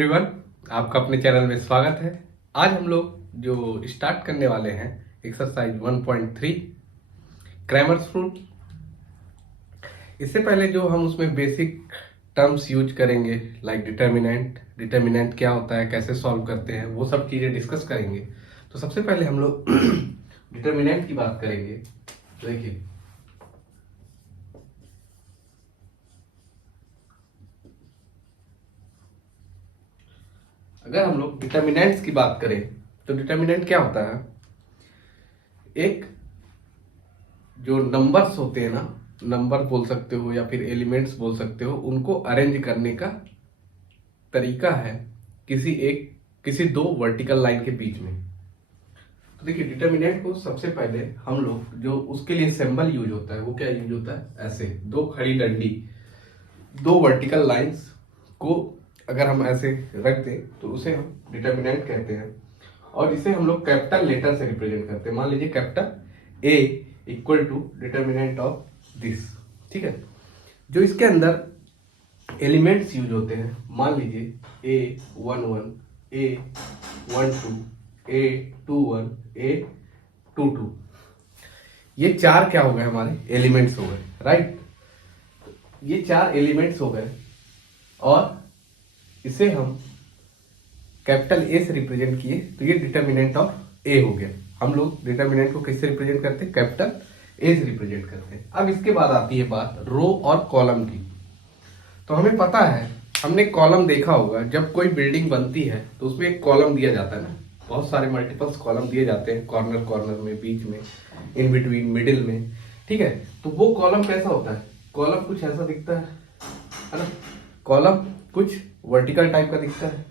Everyone, आपका अपने channel में स्वागत है। आज हम लोग जो स्टार्ट करने वाले हैं एक्सरसाइज 1.3 क्रैमर्स रूल। इससे पहले जो हम उसमें बेसिक टर्म्स यूज करेंगे लाइक डिटर्मिनेंट क्या होता है, कैसे सॉल्व करते हैं, वो सब चीजें डिस्कस करेंगे। तो सबसे पहले हम लोग डिटर्मिनेंट की बात करेंगे। देखिए, अगर हम लोग डिटर्मिनेंट्स की बात करें तो डिटर्मिनेंट क्या होता है? एक जो नंबर्स होते हैं ना, नंबर बोल सकते हो या फिर एलिमेंट्स बोल सकते हो, उनको अरेंज करने का तरीका है किसी दो वर्टिकल लाइन के बीच में। तो देखिए, डिटर्मिनेंट को सबसे पहले हम लोग जो उसके लिए सिंबल यूज होता है वो क्या यूज होता है? ऐसे दो खड़ी डंडी, दो वर्टिकल लाइंस को अगर हम ऐसे रख दें तो उसे हम डिटर्मिनेंट कहते हैं। और इसे हम लोग कैपिटल लेटर से रिप्रेजेंट करते हैं। मान लीजिए capital A equal to determinant of this, ठीक है। जो इसके अंदर एलिमेंट्स यूज होते हैं, मान लीजिए A11, A12, A21, A22, ये चार क्या हो गए? हमारे एलिमेंट्स हो गए, राइट। ये चार एलिमेंट्स हो गए और इसे हम कैपिटल ए से रिप्रेजेंट किए तो ये डिटर्मिनेंट ऑफ ए हो गया। हम लोग डिटर्मिनेंट को किससे रिप्रेजेंट करते हैं? कैपिटल ए से रिप्रेजेंट करते हैं। अब इसके बाद आती है बात रो और कॉलम की। तो हमें पता है, हमने कॉलम देखा होगा, जब कोई बिल्डिंग बनती है तो उसमें एक कॉलम दिया जाता है ना, बहुत सारे मल्टीपल्स कॉलम दिए जाते हैं, कॉर्नर कॉर्नर में, बीच में, इन बिटवीन, मिडिल में, ठीक है। तो वो कॉलम कैसा होता है? कॉलम कुछ ऐसा दिखता है ना। कॉलम कुछ वर्टिकल टाइप का दिखता है।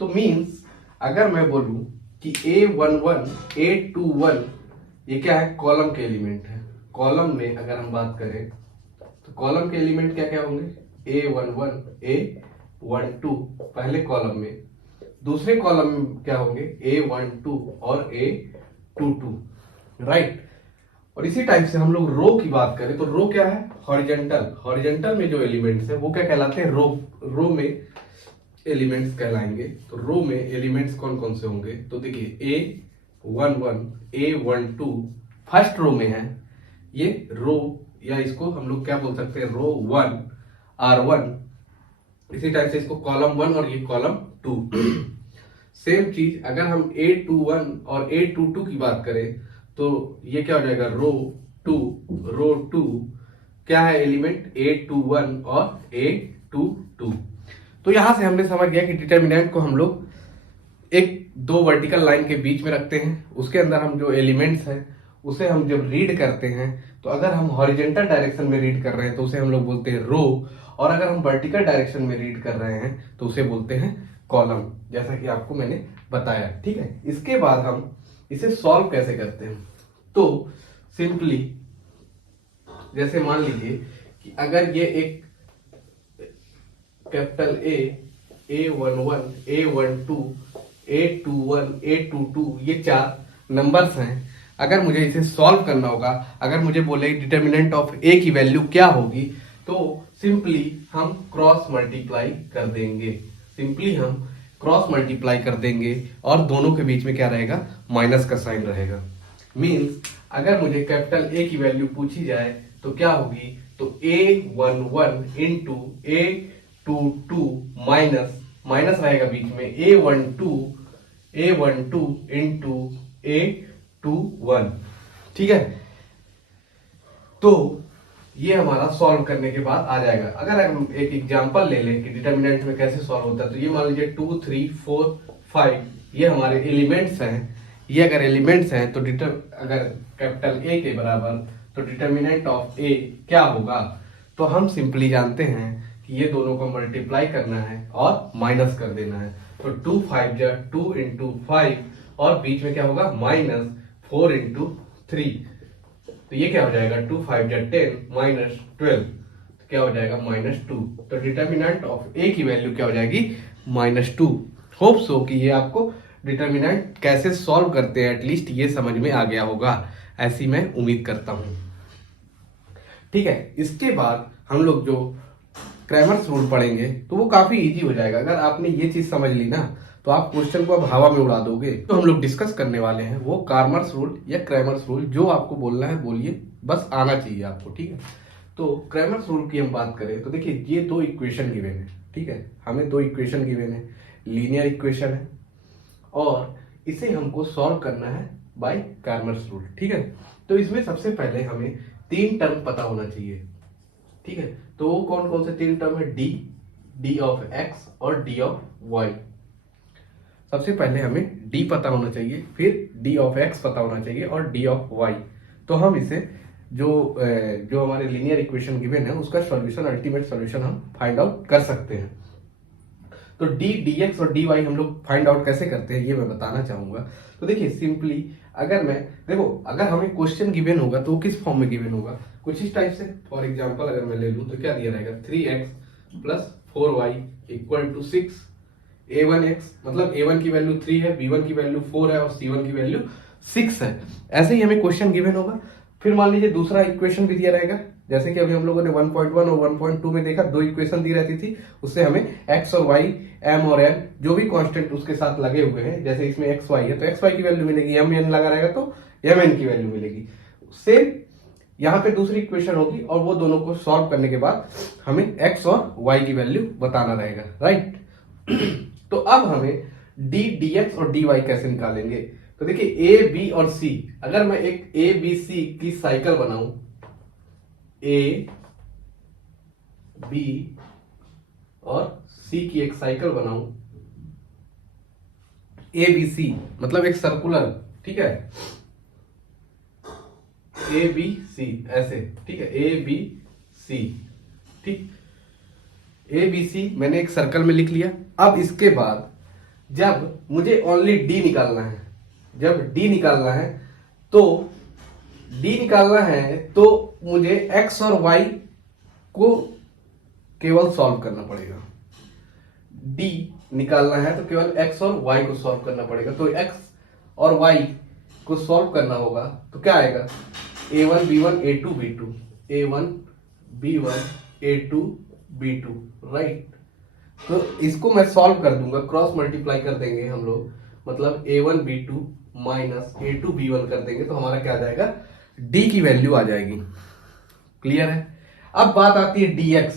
तो मीन्स अगर मैं बोलूं कि A11, A21 ये क्या है? कॉलम के एलिमेंट है। कॉलम में अगर हम बात करें तो कॉलम के एलिमेंट क्या क्या होंगे? A11, A12 पहले कॉलम में, दूसरे कॉलम में क्या होंगे? A12 और A22, राइट। और इसी टाइप से हम लोग रो की बात करें तो रो क्या है? हॉरिजॉन्टल में जो एलिमेंट्स है वो क्या कहलाते हैं? रो में एलिमेंट्स कहलाएंगे। तो रो में एलिमेंट्स कौन कौन से होंगे? तो देखिए, A11, A12 फर्स्ट रो में है, ये रो, या इसको हम लोग क्या बोल सकते हैं? रो 1, R1। इसी टाइप से इसको कॉलम 1 और ये कॉलम 2। सेम चीज अगर हम A21 और A22 की बात करें तो ये क्या हो जाएगा? रो 2 क्या है एलिमेंट? A21 और A22। तो यहां से हमने समझ गया कि डिटर्मिनेंट को हम लोग एक दो वर्टिकल लाइन के बीच में रखते हैं। उसके अंदर हम जो एलिमेंट्स हैं उसे हम जब रीड करते हैं तो अगर हम हॉरिजॉन्टल डायरेक्शन में रीड कर रहे हैं तो उसे हम लोग बोलते हैं रो, और अगर हम वर्टिकल डायरेक्शन में रीड कर रहे हैं तो उसे बोलते हैं कॉलम, जैसा कि आपको मैंने बताया, ठीक है। इसके बाद हम इसे सॉल्व कैसे करते हैं? तो सिंपली जैसे मान लीजिए कि अगर ये एक capital A11, A12, A21, A22 ये चार नंबर्स हैं। अगर मुझे इसे सॉल्व करना होगा, अगर मुझे बोले डिटर्मिनेंट ऑफ ए की वैल्यू क्या होगी, तो सिंपली हम क्रॉस मल्टीप्लाई कर देंगे और दोनों के बीच में क्या रहेगा? माइनस का साइन रहेगा। मीन्स अगर मुझे कैपिटल ए की वैल्यू पूछी जाए तो क्या होगी? तो A11 इंटू A22 माइनस रहेगा बीच में A12 इंटू A21, ठीक है। तो ये हमारा सॉल्व करने के बाद आ जाएगा। अगर हम एक एग्जांपल ले लें कि डिटर्मिनेंट में कैसे सॉल्व होता है, तो ये मान लीजिए 2, 3, 4, 5 ये हमारे एलिमेंट्स हैं। ये अगर एलिमेंट्स हैं तो अगर कैपिटल ए के बराबर, तो डिटर्मिनेंट ऑफ ए क्या होगा? तो हम सिंपली जानते हैं कि ये दोनों को मल्टीप्लाई करना है और माइनस कर देना है। तो 2 5 जा 2 इंटू 5 और बीच में क्या होगा? Minus 4 into 3। तो ये क्या हो जाएगा? 2 5 जा 10 माइनस 12, तो क्या हो जाएगा? -2। तो डिटर्मिनेंट ऑफ ए की वैल्यू क्या हो जाएगी? -2। होप सो कि ये आपको डिटर्मिनेंट कैसे सॉल्व करते हैं एटलीस्ट ये समझ में आ गया होगा, ऐसी मैं उम्मीद करता हूं, ठीक है। इसके बाद हम लोग जो क्रैमर्स रूल पढ़ेंगे तो वो काफी इजी हो जाएगा। अगर आपने ये चीज समझ ली ना तो आप क्वेश्चन को अब हवा में उड़ा दोगे। तो हम लोग डिस्कस करने वाले हैं वो क्रैमर्स रूल या क्रैमर्स रूल, जो आपको बोलना है बोलिए, बस आना चाहिए आपको, ठीक है। तो क्रैमर्स रूल की हम बात करें तो देखिए ये दो इक्वेशन गिवन है, ठीक है, हमें दो इक्वेशन गिवन है, लीनियर इक्वेशन है और इसे हमको सॉल्व करना है बाय क्रैमर्स रूल, ठीक है। तो इसमें सबसे पहले हमें तीन टर्म पता होना चाहिए, ठीक है। तो वो कौन कौन से तीन टर्म है, डी ऑफ एक्स और डी ऑफ वाई। सबसे पहले हमें डी पता होना चाहिए, फिर डी ऑफ एक्स पता होना चाहिए और डी ऑफ वाई। तो हम इसे जो हमारे लीनियर इक्वेशन गिवन है उसका सॉल्यूशन, अल्टीमेट सॉल्यूशन हम फाइंड आउट कर सकते हैं। तो डी एक्स और डी वाई हम लोग फाइंड आउट कैसे करते हैं ये मैं बताना चाहूंगा। तो देखिए सिंपली अगर हमें क्वेश्चन गिवन होगा तो किस फॉर्म में गिवन होगा, कुछ इस टाइप से। फॉर एग्जांपल अगर मैं ले लूं तो क्या दिया रहेगा, 3x plus 4y equal to 6। a1x मतलब a1 की वैल्यू 3 है, b1 की वैल्यू 4 है और c1 की वैल्यू 6 है। ऐसे ही हमें क्वेश्चन गिवन होगा। फिर मान लीजिए दूसरा इक्वेशन भी दिया रहेगा, जैसे कि अभी हम लोगों ने 1.1 और 1.2 में देखा, दो इक्वेशन दी रहती थी, उससे हमें x और y, m और n जो भी कांस्टेंट उसके साथ लगे हुए हैं, जैसे इसमें x y है तो x y की वैल्यू मिलेगी, m n लगा रहेगा तो m n की वैल्यू मिलेगी। सेम यहाँ पे दूसरी इक्वेशन होगी और वो दोनों को सॉल्व करने के बाद हमें x और y की वैल्यू बताना रहेगा, राइट। तो अब हमें dx और dy कैसे निकालेंगे। तो देखिए a b और c, अगर मैं एक a b c की साइकिल बनाऊं, a b और c की एक साइकिल बनाऊं, a b c मतलब एक सर्कुलर, ठीक है, a b c ऐसे, ठीक है, a b c, ठीक, a b c मैंने एक सर्कल में लिख लिया। अब इसके बाद जब मुझे ओनली d निकालना है, जब d निकालना है तो मुझे x और y को केवल सॉल्व करना पड़ेगा। d निकालना है तो केवल x और y को सॉल्व करना पड़ेगा। तो x और y को सॉल्व करना होगा तो क्या आएगा, a1 b1 a2 b2, a1 b1 a2 b2, right. तो इसको मैं सॉल्व कर दूंगा, क्रॉस मल्टीप्लाई कर देंगे हम लोग, मतलब a1 b2 minus a2 b1 कर देंगे तो हमारा क्या आ जाएगा, d की वैल्यू आ जाएगी। क्लियर है। अब बात आती है dx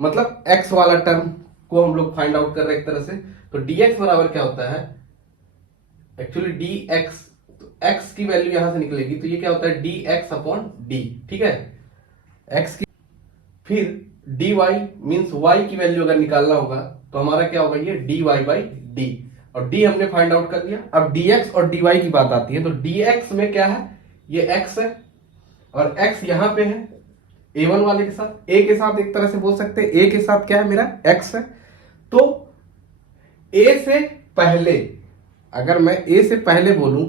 मतलब x वाला टर्म को हम लोग फाइंड आउट कर रहे हैं एक तरह से। तो dx बराबर क्या होता है, एक्चुअली dx, तो x की वैल्यू यहां से निकलेगी तो ये क्या होता है, dx अपॉन d, ठीक है, x की। फिर dy मींस y की वैल्यू अगर निकालना होगा तो हमारा क्या होगा, ये dy बाई d, और d हमने फाइंड आउट कर लिया। अब dx और dy की बात आती है तो dx में क्या है, ये x है और x यहां पे है a1 वाले के साथ, a के साथ एक तरह से बोल सकते हैं, a के साथ क्या है मेरा x है। तो a से पहले, अगर मैं a से पहले बोलूं,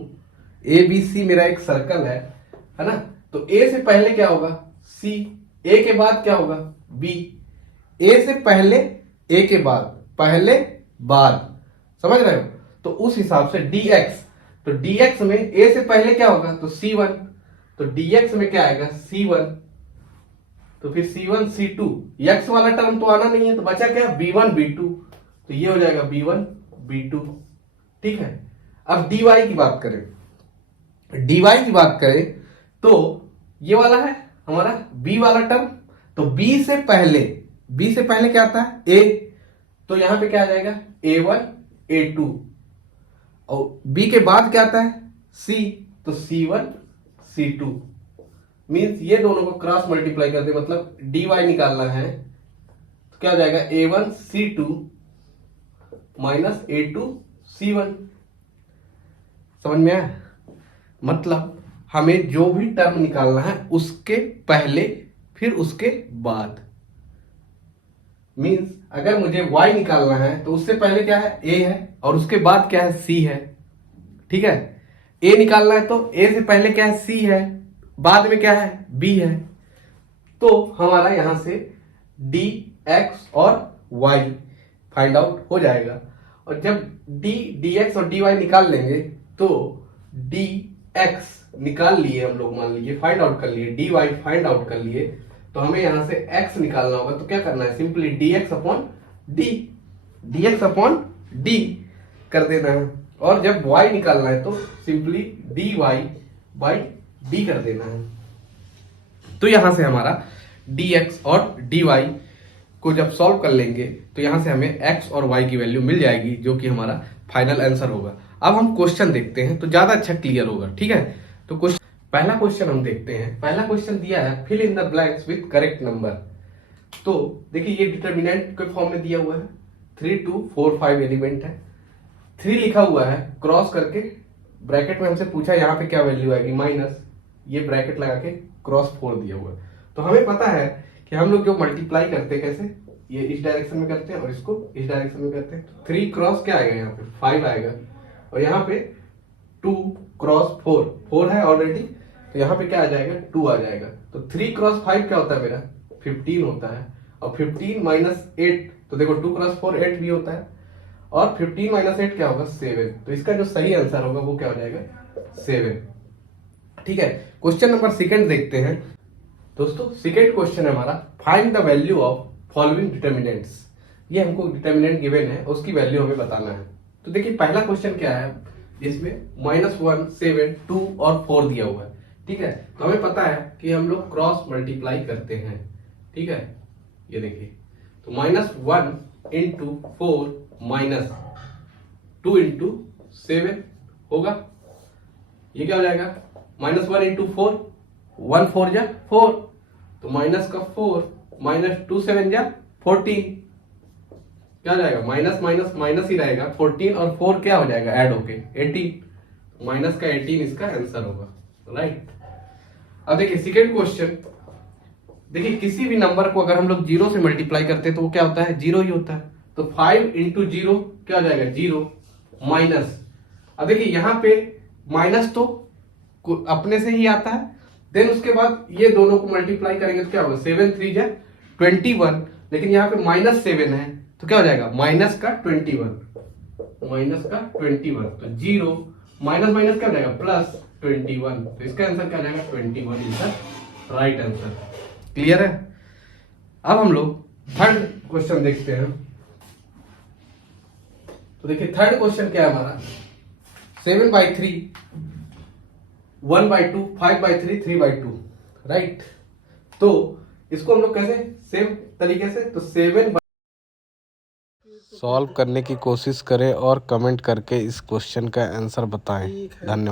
a b c मेरा एक सर्कल है ना, तो a से पहले क्या होगा c, a के बाद क्या होगा b, a से पहले a के बाद, पहले बाद, समझ रहे हो। तो उस हिसाब से dx, तो dx में a से पहले क्या होगा तो c1, तो dx में क्या आएगा c1, तो फिर c1 c2, x वाला टर्म तो आना नहीं है तो बचा क्या b1 b2, तो ये हो जाएगा b1 b2, ठीक है। अब dy की बात करें तो ये वाला है हमारा b वाला टर्म, तो b से पहले क्या आता है a, तो यहां पे क्या आ जाएगा a1 a2, और b के बाद क्या आता है c, तो c1 c2, मींस ये दोनों को क्रॉस मल्टीप्लाई कर दे, मतलब dy निकालना है तो क्या आ जाएगा a1 c2 minus a2 c1। समझ में आया, मतलब हमें जो भी टर्म निकालना है उसके पहले फिर उसके बाद, मींस अगर मुझे y निकालना है तो उससे पहले क्या है a है और उसके बाद क्या है c है, ठीक है। a निकालना है तो a से पहले क्या है c है, बाद में क्या है b है। तो हमारा यहां से dx और y फाइंड आउट हो जाएगा। और जब dx और dy निकाल लेंगे तो dx निकाल लिए हम लोग, मान लीजिए फाइंड आउट कर लिए, dy फाइंड आउट कर लिए, तो हमें यहां से x निकालना होगा, तो क्या करना है, सिंपली dx अपॉन डी कर देना है। और जब y निकालना है तो सिंपली dy बाई डी कर देना है। तो यहां से हमारा dx और dy को जब सॉल्व कर लेंगे तो यहां से हमें x और y की वैल्यू मिल जाएगी, जो कि हमारा फाइनल आंसर होगा। अब हम क्वेश्चन देखते हैं तो ज्यादा अच्छा क्लियर होगा, ठीक है। तो पहला क्वेश्चन हम देखते हैं। पहला क्वेश्चन दिया है fill in the blanks with correct number. तो देखिए ये डिटरमिनेंट के फॉर्म में दिया हुआ है, 3 2 4 5 एलिमेंट है, 3 लिखा हुआ है क्रॉस करके, ब्रैकेट में हमसे पूछा यहाँ पे क्या वैल्यू आएगी माइनस, ये ब्रैकेट लगा के क्रॉस 4 दिया हुआ है। तो हमें पता है कि हम लोग जो मल्टीप्लाई करते हैं कैसे, ये इस डायरेक्शन में करते हैं और इसको इस डायरेक्शन में करते हैं। 3 क्रॉस क्या आएगा, यहाँ पे 5 आएगा, और यहाँ पे 2 क्रॉस 4 है ऑलरेडी, तो यहाँ पे क्या आ जाएगा 2 आ जाएगा। तो 3 क्रॉस 5 क्या होता है मेरा 15 होता है, और 15 माइनस 8, तो देखो 2 क्रॉस 4 8 भी होता है, और 15 माइनस 8 क्या होगा 7। तो इसका जो सही आंसर होगा वो क्या हो जाएगा 7, ठीक है। क्वेश्चन नंबर सेकंड देखते हैं दोस्तों। सेकंड क्वेश्चन है हमारा find the value of following determinants. ये हमको डिटर्मिनेंट गिवन है, उसकी वैल्यू हमें बताना है। तो देखिए पहला क्वेश्चन क्या है, इसमें -1 7 2 और 4 दिया हुआ है, ठीक है। तो हमें पता है कि हम लोग क्रॉस मल्टीप्लाई करते हैं, ठीक है। ये देखिए तो -1 इंटू 4 माइनस 2 इंटू 7 होगा, ये क्या हो जाएगा -1 इंटू 4, 1 4 जा 4, तो माइनस का 4 माइनस 2 7 जा 14, क्या हो जाएगा माइनस माइनस माइनस ही रहेगा, 14 और 4 क्या हो जाएगा ऐड होके 18, माइनस का 18 इसका आंसर होगा, राइट। अब देखिए सेकंड क्वेश्चन, देखिए किसी भी नंबर को अगर हम लोग 0 से मल्टीप्लाई करते हैं तो वो क्या होता है 0 ही होता है। तो 5 इंटू 0 क्या हो जाएगा 0 माइनस, अब देखिए यहाँ पे माइनस तो अपने से ही आता है, देन उसके बाद ये दोनों को मल्टीप्लाई करेंगे तो क्या होगा 7 3 जा 21, लेकिन यहाँ पे -7 है तो क्या हो जाएगा माइनस का 21, तो 0 माइनस माइनस क्या हो जाएगा +21, तो इसका आंसर क्या हो जाएगा 21 is the right answer. Clear है। अब हम लोग थर्ड क्वेश्चन देखते हैं। तो देखिए थर्ड क्वेश्चन क्या है हमारा, 7/3 1/2 5/3 3/2, राइट। तो इसको हम लोग कैसे सेम तरीके से, तो 7 सॉल्व करने की कोशिश करें और कमेंट करके इस क्वेश्चन का आंसर बताएं। धन्यवाद।